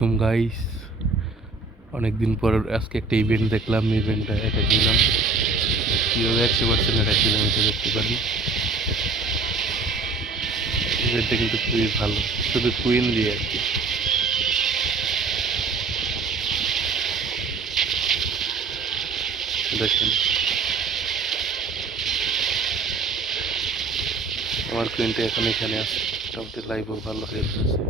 Guys, অনেকদিন পর আজকে একটা ইভেন্ট দেখলাম। ইভেন্টটা অ্যাটাক দিলাম, কীভাবে 100% অ্যাটাক দিলাম এটা দেখতে পারি। ইভেন্টটা কিন্তু খুবই ভালো, শুধু কুইন দিয়ে আর কি। দেখেন আমার কুইনটা এখন এখানে আছে, মোটামুটি লাইভও ভালো হেল্প আছে।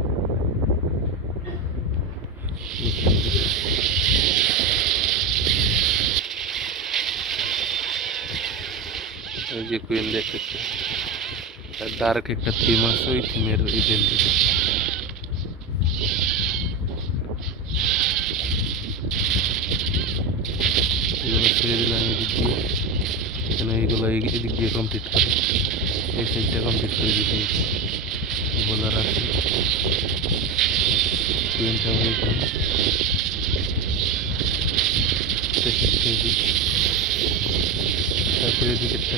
ওই যে কুইন দেখতেছে, ডার্ক একটা থিম আছে, ওই থিমের ইভেন্ট। এগুলো ছেড়ে দিলাম এদিক দিয়ে, এখানে এইগুলো এদিক দিয়ে কমপ্লিট করে, এই সাইডটা কমপ্লিট করে দিতে বলার আছে। কুইনটা আমার এখানে তারপরে এদিকেরটা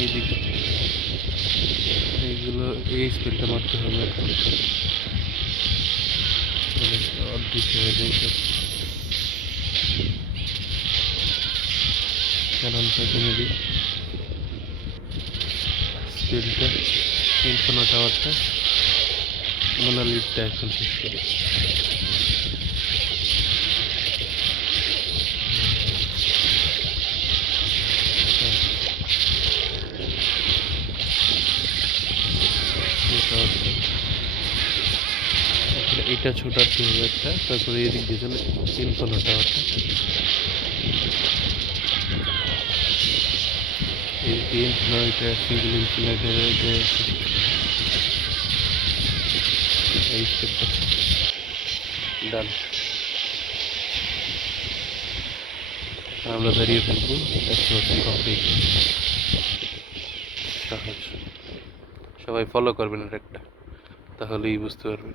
এইদিকে, এইগুলো এই স্পেলটা মারতে হবে এখন, অদৃশ্য হয়ে যায় সব। কারণ মেবি স্পেলটা ইনফোনো টাওয়ারটা মোনালিটটা এখন শেষ করি। এটা ছোটাতে হবে একটা, তারপরে এদিক দিয়ে চলে ইনফোনো টাওয়ারটা, এই ইনফোনো, এটা সিঙ্গেল ইনফিনিটের এই স্টেপটা ডান। আমরা দাঁড়িয়ে থাকবো, 100% কমপ্লিট। সহজ, সবাই ফলো করবেন এটা একটা, তাহলেই বুঝতে পারবেন।